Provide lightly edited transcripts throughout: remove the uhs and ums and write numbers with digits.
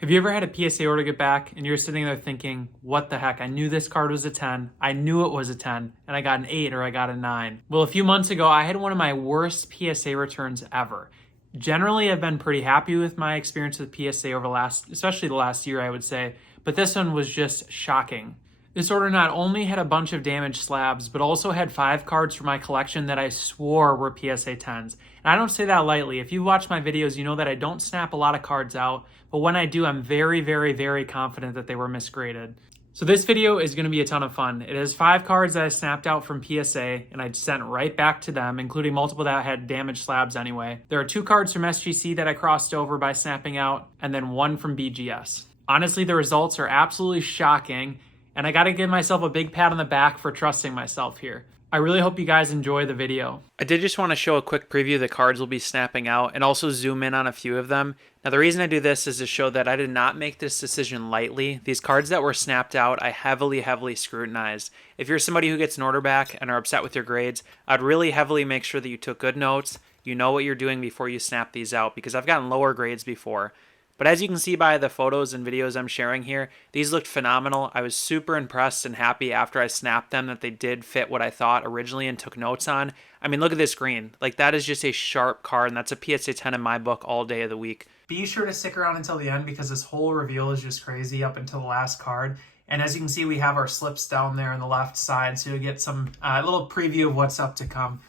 Have you ever had a PSA order get back and you're sitting there thinking, what the heck? I knew this card was a 10. I knew it was a 10 and I got an 8 or I got a 9. Well, a few months ago, I had one of my worst PSA returns ever. Generally, I've been pretty happy with my experience with PSA over especially the last year, I would say, but this one was just shocking. This order not only had a bunch of damaged slabs, but also had 5 cards from my collection that I swore were PSA 10s. And I don't say that lightly. If you watch my videos, you know that I don't snap a lot of cards out, but when I do, I'm very, very, very confident that they were misgraded. So this video is going to be a ton of fun. It has 5 cards that I snapped out from PSA, and I sent right back to them, including multiple that had damaged slabs anyway. There are 2 cards from SGC that I crossed over by snapping out, and then 1 from BGS. Honestly, the results are absolutely shocking, and I gotta give myself a big pat on the back for trusting myself here. I really hope you guys enjoy the video. I did just want to show a quick preview of the cards we'll be snapping out and also zoom in on a few of them. Now the reason I do this is to show that I did not make this decision lightly. These cards that were snapped out, I heavily scrutinized. If you're somebody who gets an order back and are upset with your grades, I'd really heavily make sure that you took good notes, you know what you're doing before you snap these out, because I've gotten lower grades before. But as you can see by the photos and videos I'm sharing here, these looked phenomenal. I was super impressed and happy after I snapped them that they did fit what I thought originally and took notes on. I mean, look at this green. Like, that is just a sharp card, and that's a PSA 10 in my book all day of the week. Be sure to stick around until the end because this whole reveal is just crazy up until the last card. And as you can see, we have our slips down there on the left side, so you'll get some little preview of what's up to come.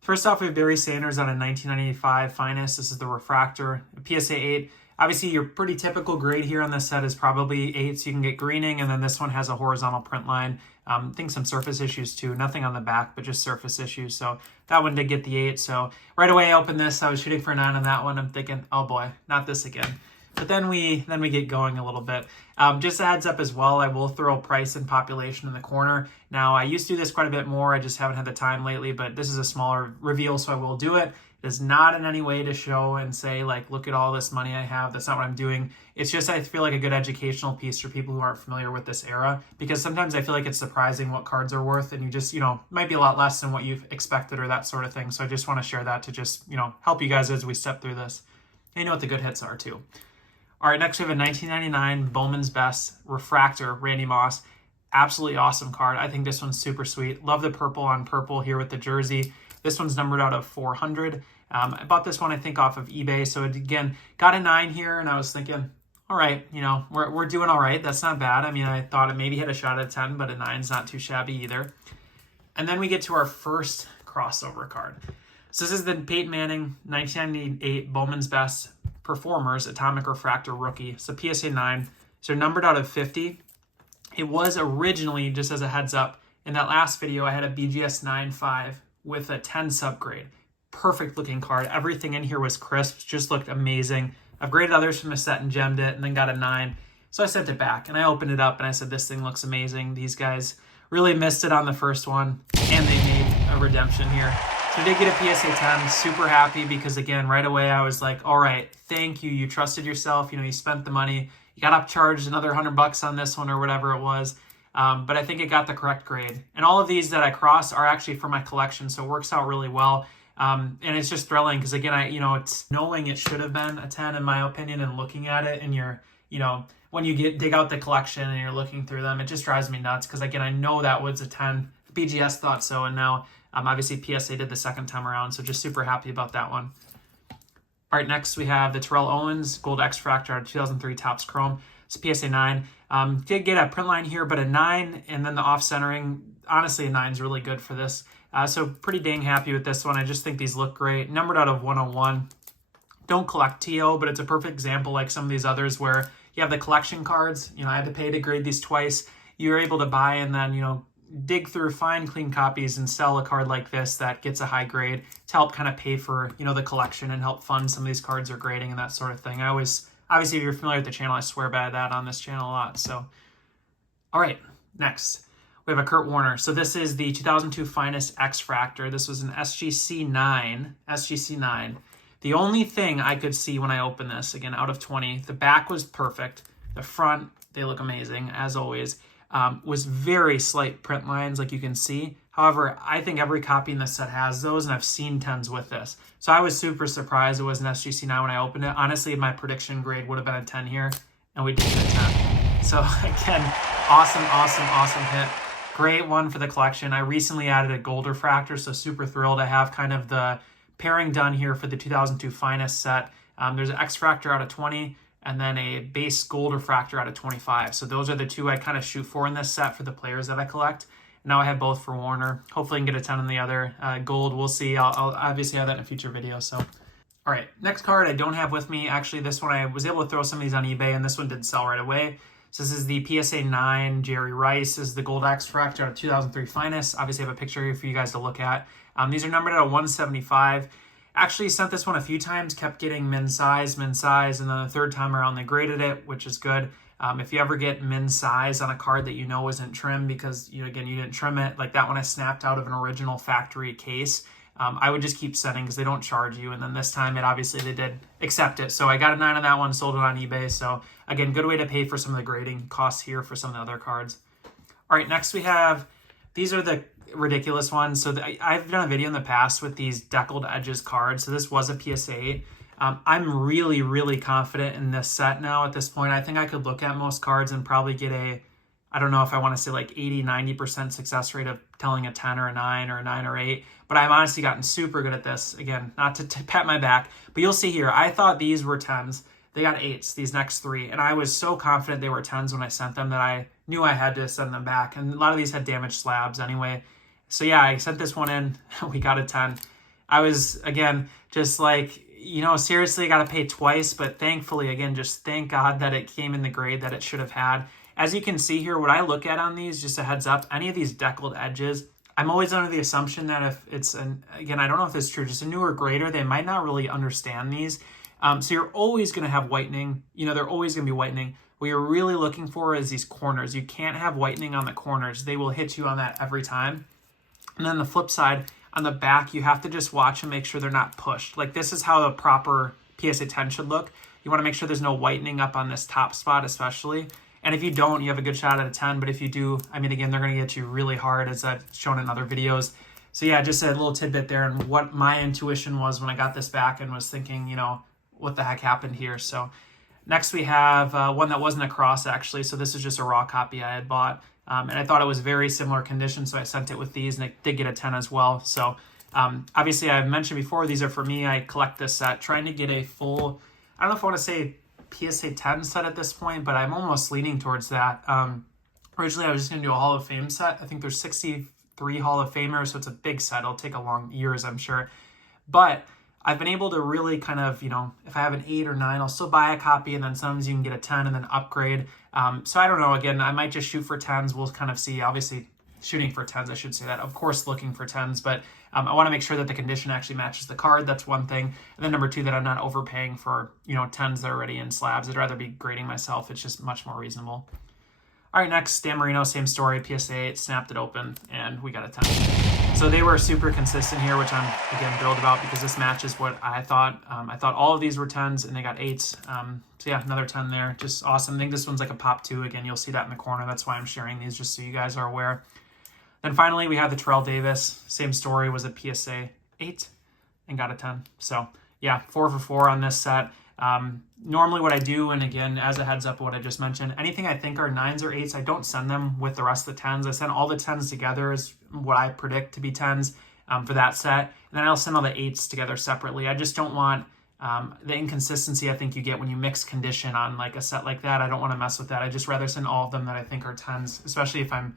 First off, we have Barry Sanders on a 1995 Finest. This is the Refractor, PSA 8. Obviously, your pretty typical grade here on this set is probably 8, so you can get greening, and then this one has a horizontal print line. I think some surface issues too. Nothing on the back, but just surface issues. So that one did get the 8. So right away, I opened this. I was shooting for a 9 on that one. I'm thinking, oh boy, not this again. But then we get going a little bit. Just a heads up as well, I will throw price and population in the corner. Now, I used to do this quite a bit more. I just haven't had the time lately, but this is a smaller reveal, so I will do it. It is not in any way to show and say, like, look at all this money I have. That's not what I'm doing. It's just I feel like a good educational piece for people who aren't familiar with this era, because sometimes I feel like it's surprising what cards are worth, and you just, might be a lot less than what you've expected or that sort of thing. So I just want to share that to just, help you guys as we step through this. And you know what the good hits are too. All right, next we have a 1999 Bowman's Best Refractor, Randy Moss. Absolutely awesome card. I think this one's super sweet. Love the purple on purple here with the jersey. This one's numbered out of 400. I bought this one, I think, off of eBay. So it, again, got a 9 here, and I was thinking, all right, we're doing all right. That's not bad. I mean, I thought it maybe had a shot at 10, but a 9's not too shabby either. And then we get to our first crossover card. So this is the Peyton Manning 1998 Bowman's Best Performers Atomic Refractor Rookie. So PSA 9. So numbered out of 50. It was originally, just as a heads up, in that last video, I had a BGS 9.5 with a 10 subgrade. Perfect looking card. Everything in here was crisp, just looked amazing. I've graded others from the set and gemmed it and then got a 9. So I sent it back and I opened it up and I said, this thing looks amazing. These guys really missed it on the first one and they made a redemption here. So I did get a PSA 10, super happy because again, right away I was like, all right, thank you. You trusted yourself. You spent the money. You got upcharged another $100 on this one or whatever it was. But I think it got the correct grade. And all of these that I cross are actually for my collection, so it works out really well. And it's just thrilling because again, it's knowing it should have been a 10 in my opinion, and looking at it and you're, when you dig out the collection and you're looking through them, it just drives me nuts because again, I know that was a 10. BGS thought so, and now obviously PSA did the second time around, so just super happy about that one. All right, next we have the Terrell Owens Gold X-Fractor out of 2003 Topps Chrome. It's PSA 9. Did get a print line here, but a 9, and then the off-centering. Honestly, a 9 is really good for this. So pretty dang happy with this one. I just think these look great. Numbered out of 101. Don't collect TO, but it's a perfect example like some of these others where you have the collection cards. I had to pay to grade these twice. You're able to buy and then, dig through, find clean copies and sell a card like this that gets a high grade to help kind of pay for, the collection and help fund some of these cards or grading and that sort of thing. Obviously, if you're familiar with the channel, I swear by that on this channel a lot. So, all right, next. We have a Kurt Warner. So this is the 2002 Finest X-Fractor. This was an SGC 9. The only thing I could see when I opened this, again, out of 20, the back was perfect. The front, they look amazing, as always. Was very slight print lines, like you can see. However, I think every copy in this set has those, and I've seen 10s with this. So I was super surprised it was an SGC 9 when I opened it. Honestly, my prediction grade would have been a 10 here. and we did get a 10. So again, awesome hit. Great one for the collection. I recently added a gold refractor, so super thrilled. I have kind of the pairing done here for the 2002 Finest set. There's an X-Fractor out of 20, and then a base gold refractor out of 25. So those are the two I kind of shoot for in this set for the players that I collect. Now I have both for Warner. Hopefully I can get a 10 on the other. Gold, we'll see. I'll obviously have that in a future video. So, all right, next card I don't have with me. Actually, this one I was able to throw some of these on eBay, and this one did sell right away. So this is the PSA 9 Jerry Rice. This is the gold X-Fractor out of 2003 Finest. Obviously I have a picture here for you guys to look at. These are numbered out of 175. Actually sent this one a few times, kept getting min size, and then the third time around they graded it, which is good. If you ever get min size on a card that you know isn't trimmed because, you didn't trim it, like that one I snapped out of an original factory case, I would just keep sending because they don't charge you. And then this time they did accept it. So I got a 9 on that one, sold it on eBay. So again, good way to pay for some of the grading costs here for some of the other cards. All right, next we have, these are the ridiculous ones. So I've done a video in the past with these deckled edges cards. So this was a PSA 8. I'm really confident in this set now at this point. I think I could look at most cards and probably get I don't know if I want to say like 80-90% success rate of telling a 10 or a 9 or a 9 or 8, but I've honestly gotten super good at this. Again, not to pat my back, but you'll see here, I thought these were 10s. They got 8s, these next 3, and I was so confident they were 10s when I sent them that I knew I had to send them back, and a lot of these had damaged slabs anyway. So yeah, I sent this one in, we got a 10. I was, again, just like, seriously, got to pay twice, but thankfully, again, just thank God that it came in the grade that it should have had. As you can see here, what I look at on these, just a heads up, any of these deckled edges, I'm always under the assumption that if it's, again, I don't know if it's true, just a newer grader, they might not really understand these. So you're always going to have whitening. They're always going to be whitening. What you're really looking for is these corners. You can't have whitening on the corners. They will hit you on that every time. And then the flip side, on the back, you have to just watch and make sure they're not pushed. Like this is how a proper PSA 10 should look. You want to make sure there's no whitening up on this top spot especially. And if you don't, you have a good shot at a 10. But if you do, again, they're going to get you really hard, as I've shown in other videos. So yeah, just a little tidbit there. And what my intuition was when I got this back and was thinking, what the heck happened here? So next we have one that wasn't a cross actually. So this is just a raw copy I had bought. And I thought it was very similar condition. So I sent it with these and it did get a 10 as well. So obviously I've mentioned before, these are for me. I collect this set, trying to get a full, I don't know if I want to say PSA 10 set at this point, but I'm almost leaning towards that. Originally, I was just going to do a Hall of Fame set. I think there's 63 Hall of Famers, so it's a big set. It'll take a long years, I'm sure. But I've been able to really kind of, if I have an 8 or 9, I'll still buy a copy, and then sometimes you can get a 10 and then upgrade. So I don't know. Again, I might just shoot for 10s. We'll kind of see. Obviously, shooting for 10s, I should say that. Of course, looking for 10s, but I want to make sure that the condition actually matches the card. That's one thing. And then number 2, that I'm not overpaying for, 10s that are already in slabs. I'd rather be grading myself. It's just much more reasonable. All right, next, Dan Marino, same story, PSA 8, snapped it open, and we got a 10. So they were super consistent here, which I'm, again, thrilled about because this matches what I thought. I thought all of these were 10s, and they got 8s. So yeah, another 10 there. Just awesome. I think this one's like a pop 2. Again, you'll see that in the corner. That's why I'm sharing these, just so you guys are aware. Then finally, we have the Terrell Davis. Same story, was a PSA 8 and got a 10. So yeah, 4 for 4 on this set. Normally what I do, and again, as a heads up what I just mentioned, anything I think are 9s or 8s, I don't send them with the rest of the 10s. I send all the 10s together as what I predict to be 10s for that set. And then I'll send all the 8s together separately. I just don't want the inconsistency I think you get when you mix condition on like a set like that. I don't want to mess with that. I just rather send all of them that I think are 10s, especially if I'm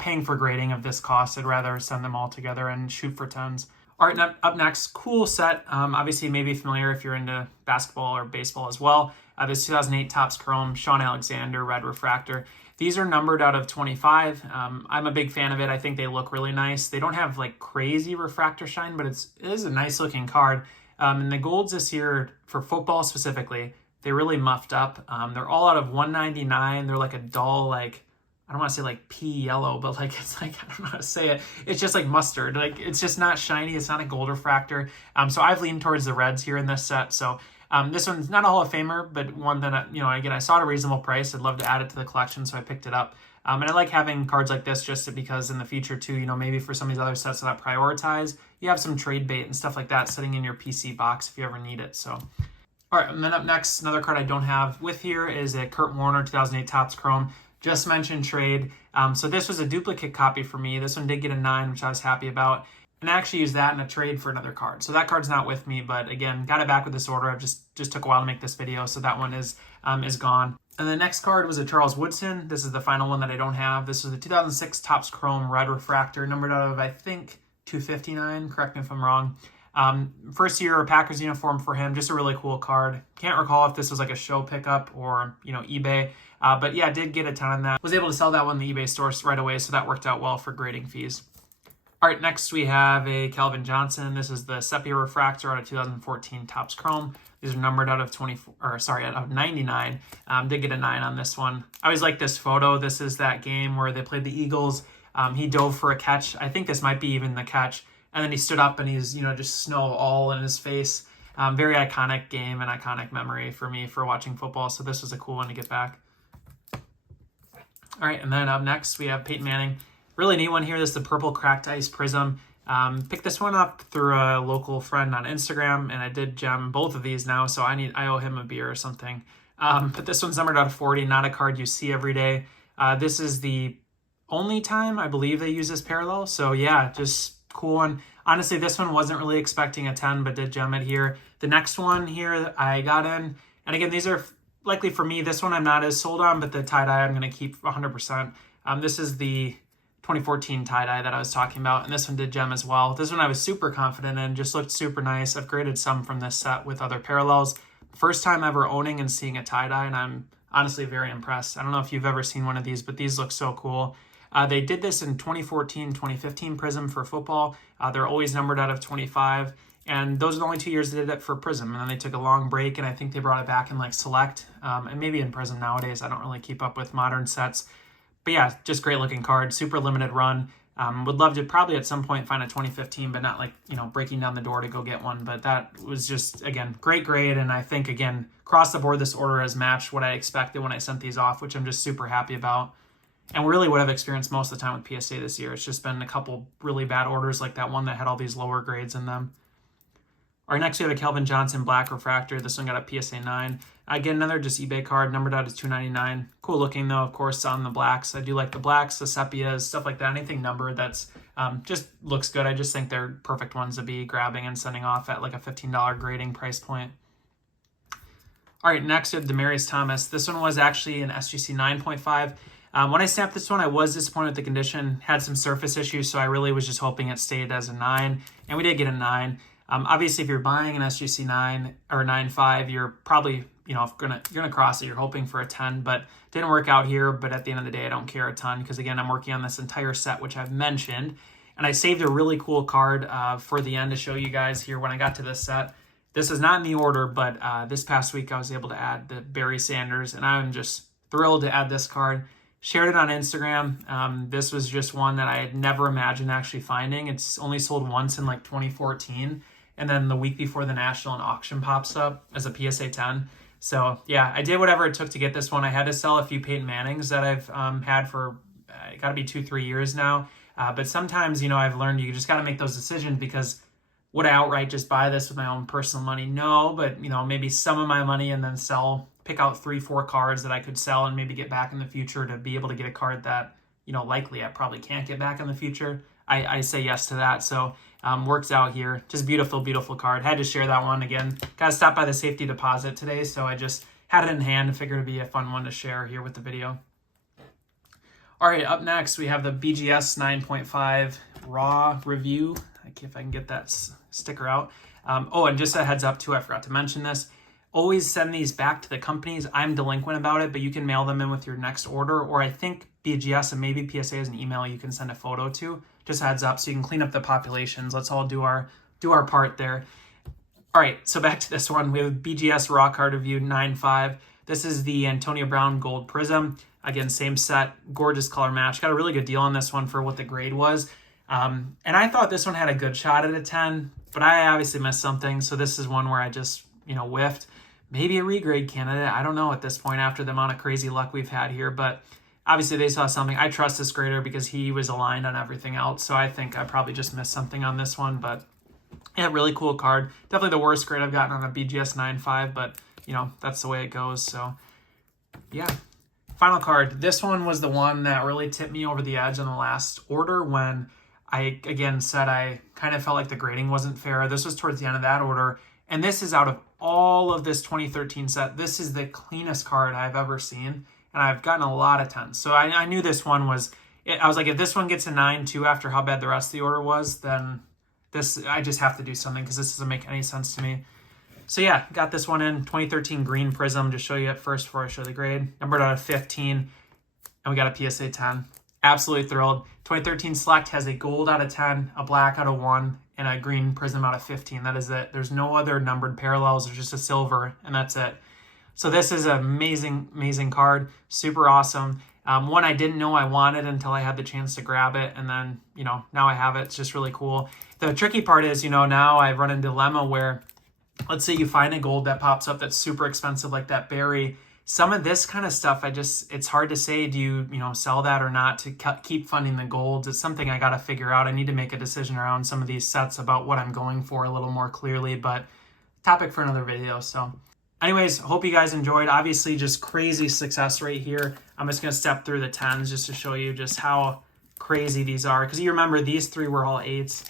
paying for grading of this cost. I'd rather send them all together and shoot for 10s. All right, up next, cool set. Obviously, you may be familiar if you're into basketball or baseball as well. This 2008 Topps Chrome, Sean Alexander, red refractor. These are numbered out of 25. I'm a big fan of it. I think they look really nice. They don't have like crazy refractor shine, but it is a nice looking card. And the golds this year, for football specifically, they really muffed up. They're all out of 199. They're like a dull, like, I don't want to say like pea yellow, but like it's like, I don't know how to say it. It's just like mustard. Like it's just not shiny. It's not a gold refractor. So I've leaned towards the reds here in this set. So this one's not a Hall of Famer, but one that, again, I saw at a reasonable price. I'd love to add it to the collection, so I picked it up. And I like having cards like this just because in the future too, maybe for some of these other sets that I prioritize, you have some trade bait and stuff like that sitting in your PC box if you ever need it. So All right, and then up next, another card I don't have with here is a Kurt Warner 2008 Topps Chrome. Just mentioned trade. So this was a duplicate copy for me. This one did get a 9, which I was happy about. And I actually used that in a trade for another card. So that card's not with me, but again, got it back with this order. I've just took a while to make this video, so that one is gone. And the next card was a Charles Woodson. This is the final one that I don't have. This was the 2006 Topps Chrome Red Refractor, numbered out of, I think, 259. Correct me if I'm wrong. First year Packers uniform for him. Just a really cool card. Can't recall if this was like a show pickup or, eBay. But yeah, did get a ton of that. Was able to sell that one in the eBay store right away, so that worked out well for grading fees. All right, next we have a Calvin Johnson. This is the Sepia Refractor out of 2014 Topps Chrome. These are numbered out of out of 99. Did get a 9 on this one. I always like this photo. This is that game where they played the Eagles. He dove for a catch. I think this might be even the catch. And then he stood up and he's, just snow all in his face. Very iconic game and iconic memory for me for watching football. So this was a cool one to get back. All right, and then up next we have Peyton Manning. Really neat one here. This is the Purple Cracked Ice Prism. Picked this one up through a local friend on Instagram, and I did gem both of these now, so I owe him a beer or something. But this one's numbered out of 40, not a card you see every day. This is the only time I believe they use this parallel, so yeah, just cool one. Honestly, this one wasn't really expecting a 10, but did gem it here. The next one here I got in, and again, these are likely for me. This one I'm not as sold on, but the tie-dye I'm going to keep 100%. This is the 2014 tie-dye that I was talking about, and this one did gem as well. This one I was super confident in, just looked super nice. I've graded some from this set with other parallels. First time ever owning and seeing a tie-dye, and I'm honestly very impressed. I don't know if you've ever seen one of these, but these look so cool. They did this in 2014, 2015 Prism for football. They're always numbered out of 25. And those are the only 2 years they did it for Prism. And then they took a long break, and I think they brought it back in like Select and maybe in Prism nowadays. I don't really keep up with modern sets. But yeah, just great looking card, super limited run. Would love to probably at some point find a 2015, but not like, breaking down the door to go get one. But that was just, again, great grade. And I think, again, across the board, this order has matched what I expected when I sent these off, which I'm just super happy about. And really what I've experienced most of the time with PSA this year. It's just been a couple really bad orders like that one that had all these lower grades in them. All right, next we have a Calvin Johnson Black Refractor. This one got a PSA 9. Again, another just eBay card, numbered out as $2.99. Cool looking though, of course, on the blacks. I do like the blacks, the sepias, stuff like that. Anything numbered that's just looks good. I just think they're perfect ones to be grabbing and sending off at like a $15 grading price point. All right, next we have Demaryius Thomas. This one was actually an SGC 9.5. When I snapped this one, I was disappointed with the condition. Had some surface issues, so I really was just hoping it stayed as a 9, and we did get a 9. Obviously, if you're buying an SGC 9 or 9.5, you're probably gonna cross it. You're hoping for a 10, but didn't work out here. But at the end of the day, I don't care a ton because again, I'm working on this entire set, which I've mentioned, and I saved a really cool card for the end to show you guys here when I got to this set. This is not in the order, but this past week I was able to add the Barry Sanders, and I'm just thrilled to add this card. Shared it on Instagram. This was just one that I had never imagined actually finding. It's only sold once in like 2014. And then the week before the National, an auction pops up as a PSA 10. So yeah, I did whatever it took to get this one. I had to sell a few Peyton Mannings that I've had for, got to be 2-3 years now. But sometimes, I've learned you just got to make those decisions because would I outright just buy this with my own personal money? No, but maybe some of my money and then pick out 3-4 cards that I could sell and maybe get back in the future to be able to get a card that, likely I probably can't get back in the future. I say yes to that. So works out here. Just beautiful, beautiful card. Had to share that one again. Got to stop by the safety deposit today, so I just had it in hand and figured it'd be a fun one to share here with the video. All right, up next we have the BGS 9.5 Raw review. If I can get that sticker out. And just a heads up too, I forgot to mention this. Always send these back to the companies. I'm delinquent about it, but you can mail them in with your next order, or I think BGS and maybe PSA has an email you can send a photo to. Just heads up so you can clean up the populations. Let's all do our part there. All right, so back to this one. We have BGS Raw Card Review 9.5. This is the Antonio Brown Gold Prism. Again, same set, gorgeous color match. Got a really good deal on this one for what the grade was. And I thought this one had a good shot at a 10, but I obviously missed something. So this is one where I just, whiffed. Maybe a regrade candidate. I don't know at this point after the amount of crazy luck we've had here, but obviously they saw something. I trust this grader because he was aligned on everything else. So I think I probably just missed something on this one, but Yeah, really cool card. Definitely the worst grade I've gotten on a BGS 9.5, but you know, that's the way it goes. So yeah. Final card. This one was the one that really tipped me over the edge on the last order when I, again, said I kind of felt like the grading wasn't fair. This was towards the end of that order. And this is out of all of this 2013 set, this is the cleanest card I've ever seen. And I've gotten a lot of 10s. So I knew this one was, I was like, if this one gets a 9 too after how bad the rest of the order was, then this, I just have to do something because this doesn't make any sense to me. So yeah, got this one in 2013 green prism to show you at first before I show the grade. Numbered out of 15, and we got a PSA 10. Absolutely thrilled. 2013 Select has a gold out of 10, a black out of 1, and a green prism out of 15. That is it. There's no other numbered parallels. There's just a silver, and that's it. So this is an amazing, amazing card. Super awesome. One I didn't know I wanted until I had the chance to grab it, and then, you know, now I have it. It's just really cool. The tricky part is, you know, now I've run into a dilemma where, let's say you find a gold that pops up that's super expensive like that berry. Some of this kind of stuff, it's hard to say, do you sell that or not to keep funding the golds? It's something I got to figure out. I need to make a decision around some of these sets about what I'm going for a little more clearly, but topic for another video. So anyways, hope you guys enjoyed. Obviously, just crazy success rate here. I'm just going to step through the 10s just to show you just how crazy these are. Because you remember, these three were all 8s.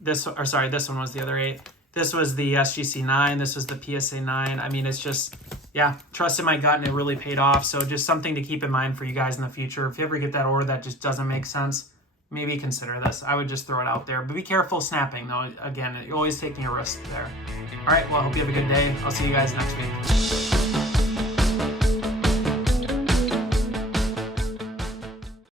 This one was the other 8. This was the SGC 9. This was the PSA 9. I mean, it's just, yeah, trusted my gut and it really paid off. So just something to keep in mind for you guys in the future. If you ever get that order that just doesn't make sense, maybe consider this. I would just throw it out there. But be careful snapping, though. Again, you're always taking a risk there. All right, well, I hope you have a good day. I'll see you guys next week.